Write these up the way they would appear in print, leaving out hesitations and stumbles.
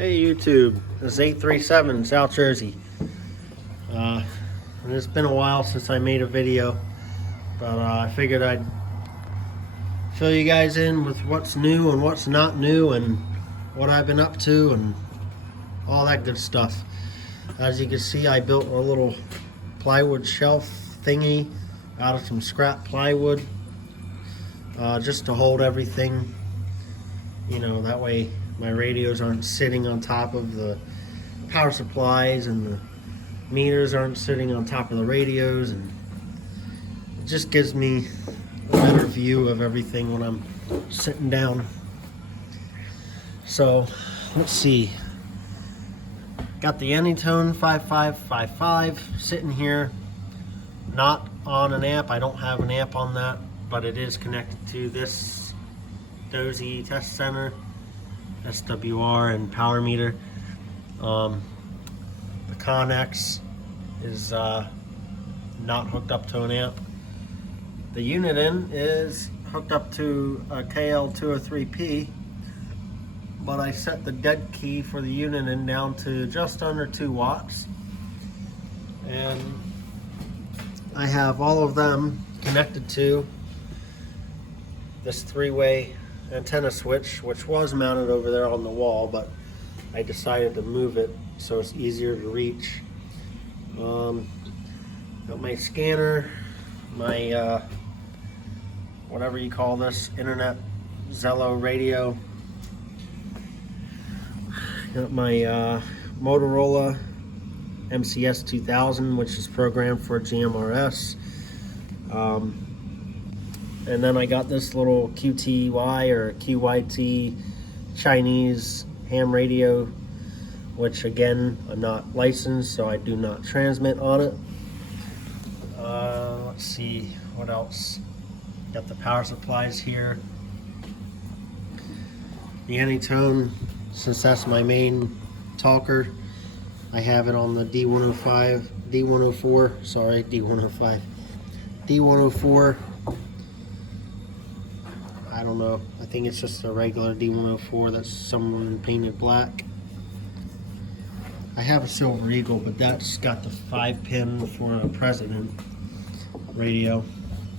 Hey YouTube, this is 837 South Jersey. It's been a while since I made a video, but I figured I'd fill you guys in with what's new and what's not new and what I've been up to and all that good stuff. As you can see, I built a little plywood shelf thingy out of some scrap plywood just to hold everything, you know, that way my radios aren't sitting on top of the power supplies and the meters aren't sitting on top of the radios, and it just gives me a better view of everything when I'm sitting down. So let's see, got the Anytone 5555 sitting here, not on an amp. I don't have an amp on that, but it is connected to this Dozy test center, SWR and power meter. The Connex is not hooked up to an amp. The unit in is hooked up to a KL203P, but I set the dead key for the unit in down to just under 2 watts, and I have all of them connected to this 3-way antenna switch, which was mounted over there on the wall, but I decided to move it so it's easier to reach. Got my scanner, my whatever you call this, internet Zello radio. Got my Motorola MCS 2000, which is programmed for GMRS. And then I got this little QTY or QYT Chinese ham radio, which again, I'm not licensed, so I do not transmit on it. Let's see, what else? Got the power supplies here. The Anytone, since that's my main talker, I have it on the D105, D104, sorry, D105, D104. I don't know, I think it's just a regular D104 that's someone painted black. I have a Silver Eagle, but that's got the 5-pin for a President radio.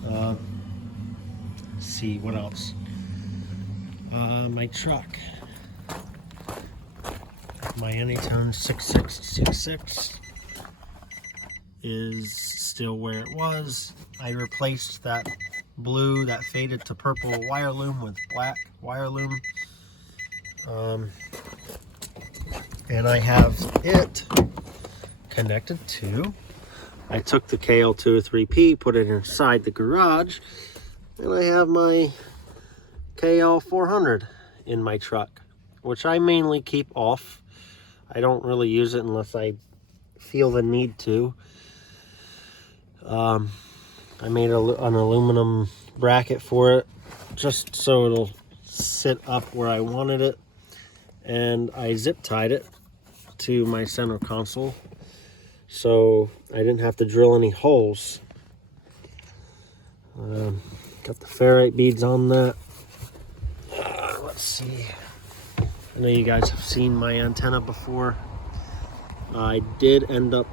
Let's see, what else? My truck. My Anytone 6666 is still where it was. I replaced that blue that faded to purple wire loom with black wire loom, and I have it connected to, I took the KL203P, put it inside the garage, and I have my KL400 in my truck, which I mainly keep off. I don't really use it unless I feel the need to. I made an aluminum bracket for it just so it'll sit up where I wanted it, and I zip tied it to my center console so I didn't have to drill any holes. Got the ferrite beads on that. Let's see, I know you guys have seen my antenna before. I did end up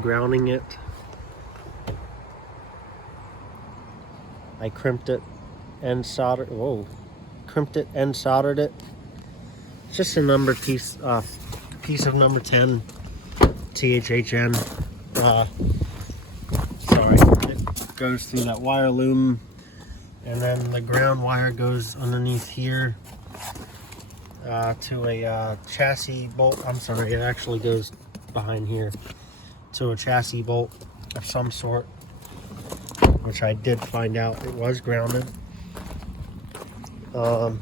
grounding it. I crimped it and soldered. Crimped it and soldered it. It's just a number piece of number 10 THHN. Sorry, it goes through that wire loom, and then the ground wire goes underneath here to a chassis bolt. I'm sorry, it actually goes behind here to a chassis bolt of some sort, which I did find out it was grounded. Let's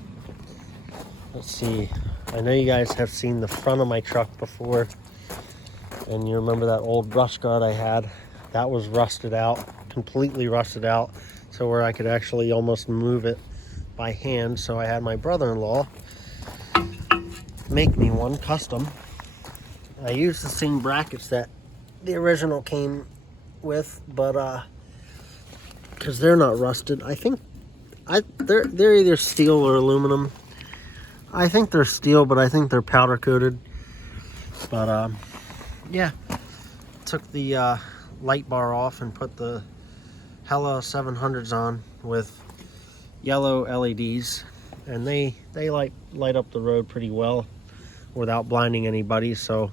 see, I know you guys have seen the front of my truck before, and you remember that old brush guard I had. That was rusted out, completely rusted out, so where I could actually almost move it by hand. So I had my brother-in-law make me one custom. I used the same brackets that the original came with, but because they're not rusted, I think they're either steel or aluminum. I think they're steel, but I think they're powder coated. But yeah, took the light bar off and put the Hella 700s on with yellow LEDs, and they light up the road pretty well without blinding anybody, so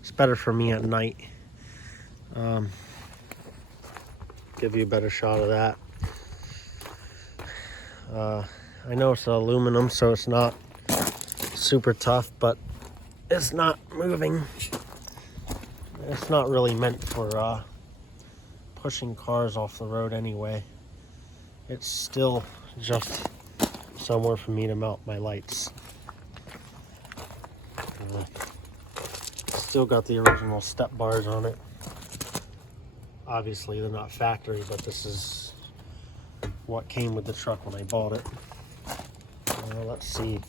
it's better for me at night. Give you a better shot of that. I know it's aluminum, so it's not super tough, but it's not moving. It's not really meant for pushing cars off the road anyway. It's still just somewhere for me to mount my lights. Still got the original step bars on it. Obviously they're not factory, but this is what came with the truck when I bought it. Let's see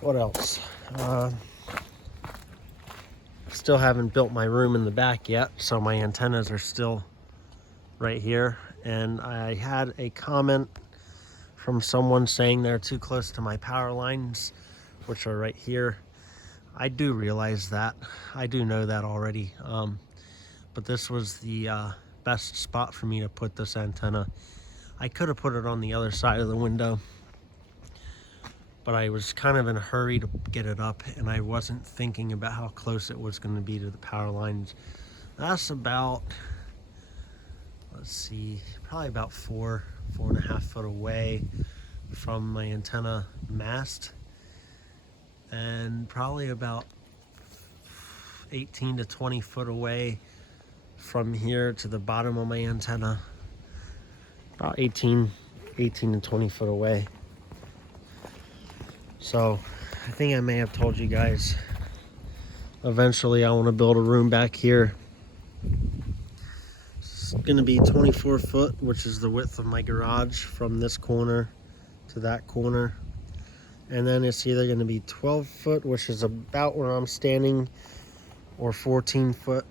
what else. Still haven't built my room in the back yet, so my antennas are still right here. And I had a comment from someone saying they're too close to my power lines, which are right here. I do realize that. I do know that already. But this was the best spot for me to put this antenna. I could have put it on the other side of the window, but I was kind of in a hurry to get it up, and I wasn't thinking about how close it was going to be to the power lines. That's about, let's see, probably about 4.5 foot away from my antenna mast, and probably about 18 to 20 foot away from here to the bottom of my antenna. About 18 to 20 foot away. So I think I may have told you guys, eventually I want to build a room back here. It's going to be 24 foot, which is the width of my garage from this corner to that corner. And then it's either going to be 12 foot, which is about where I'm standing, or 14 foot.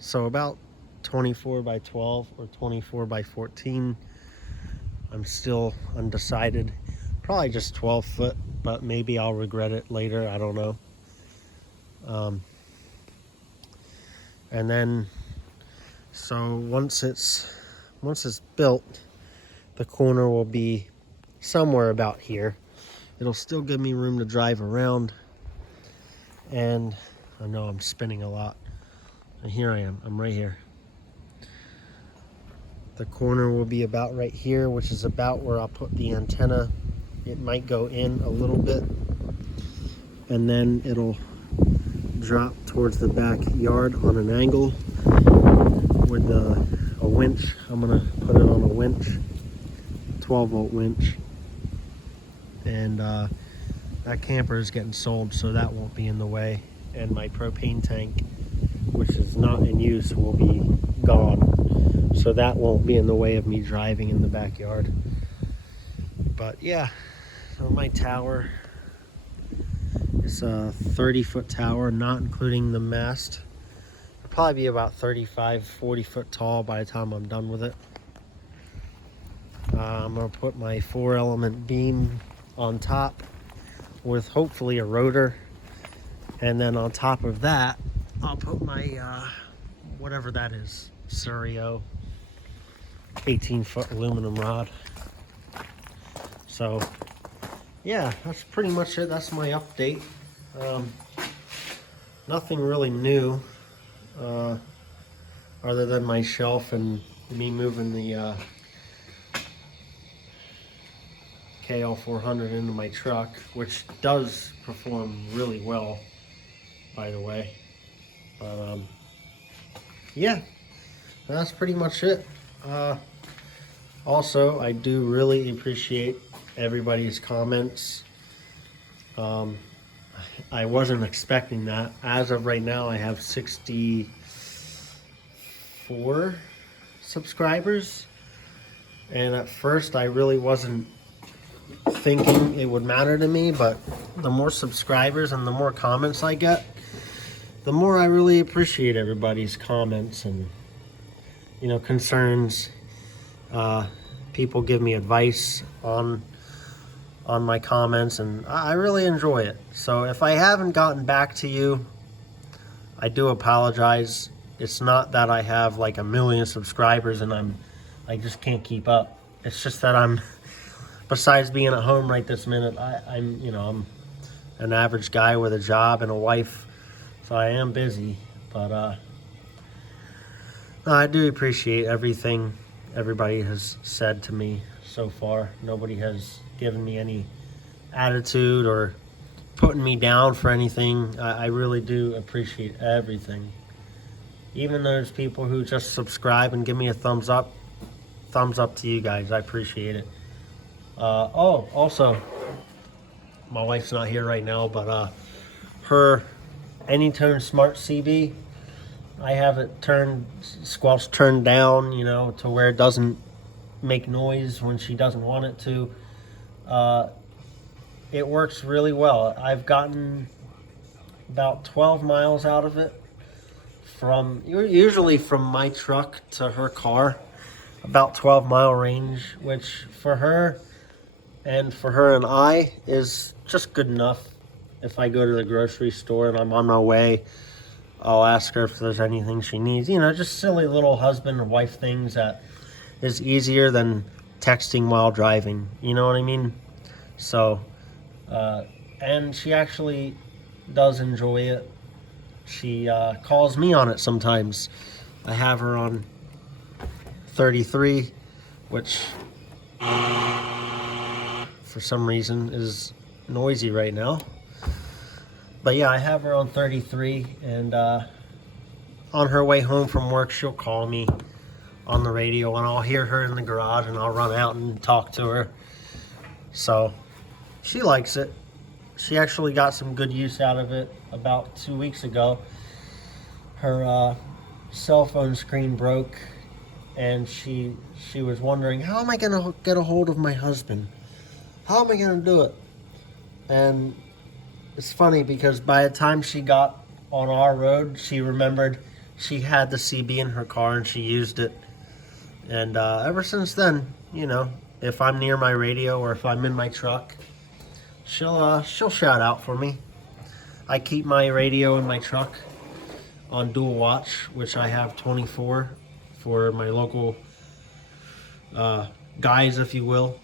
So about 24 by 12 or 24 by 14. I'm still undecided. Probably just 12 foot, but maybe I'll regret it later. I don't know. And then, so once it's built, the corner will be somewhere about here. It'll still give me room to drive around. And I know I'm spinning a lot. And here I am. I'm right here. The corner will be about right here, which is about where I'll put the antenna. It might go in a little bit, and then it'll drop towards the backyard on an angle with a winch. I'm gonna put it on a winch, 12-volt winch, and that camper is getting sold, so that won't be in the way. And my propane tank, which is not in use, will be gone, so that won't be in the way of me driving in the backyard. But yeah, so my tower is a 30-foot tower, not including the mast. It'll probably be about 35-40 foot tall by the time I'm done with it. I'm gonna put my 4-element beam on top with hopefully a rotor, and then on top of that I'll put my whatever that is, Surio 18-foot aluminum rod. So yeah, that's pretty much it. That's my update. Nothing really new other than my shelf and me moving the KL400 into my truck, which does perform really well, by the way. But yeah, that's pretty much it. Also, I do really appreciate everybody's comments. I wasn't expecting that. As of right now, I have 64 subscribers, and at first I really wasn't thinking it would matter to me, but the more subscribers and the more comments I get, the more I really appreciate everybody's comments and, you know, concerns. People give me advice on on my comments, and I really enjoy it. So if I haven't gotten back to you, I do apologize. It's not that I have like a million subscribers and I just can't keep up. It's just that besides being at home right this minute, I'm an average guy with a job and a wife, so I am busy. But no, I do appreciate everything everybody has said to me so far. Nobody has given me any attitude or putting me down for anything. I really do appreciate everything. Even those people who just subscribe and give me a thumbs up to you guys. I appreciate it. Oh, also, my wife's not here right now, but her Anytone Smart CB, I have it squelch turned down, to where it doesn't make noise when she doesn't want it to. It works really well. I've gotten about 12 miles out of it usually from my truck to her car, about 12-mile range, which for her and I is just good enough. If I go to the grocery store and I'm on my way, I'll ask her if there's anything she needs. Just silly little husband and wife things that is easier than texting while driving. You know what I mean? So, and she actually does enjoy it. She calls me on it sometimes. I have her on 33, which for some reason is noisy right now. But yeah, I have her on 33, and on her way home from work, she'll call me on the radio, and I'll hear her in the garage, and I'll run out and talk to her. So she likes it. She actually got some good use out of it about 2 weeks ago. Her cell phone screen broke, and she was wondering, how am I going to get a hold of my husband? How am I going to do it? And it's funny because by the time she got on our road, she remembered she had the CB in her car and she used it. And ever since then, if I'm near my radio or if I'm in my truck, she'll shout out for me. I keep my radio in my truck on dual watch, which I have 24 for my local guys, if you will,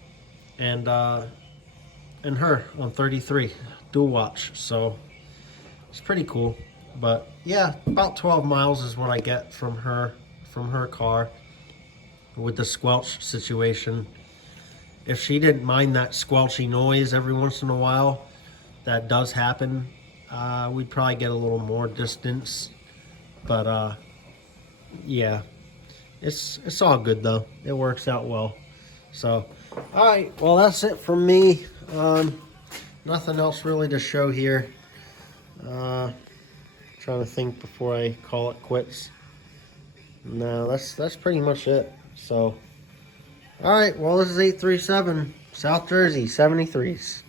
and her on 33 dual watch. So it's pretty cool. But yeah, about 12 miles is what I get from her car with the squelch situation. If she didn't mind that squelchy noise every once in a while, that does happen, we'd probably get a little more distance. But yeah, it's all good though. It works out well. So, all right, well, that's it from me. Nothing else really to show here. Trying to think before I call it quits. No, that's pretty much it. So, all right, well, this is 837 South Jersey 73s.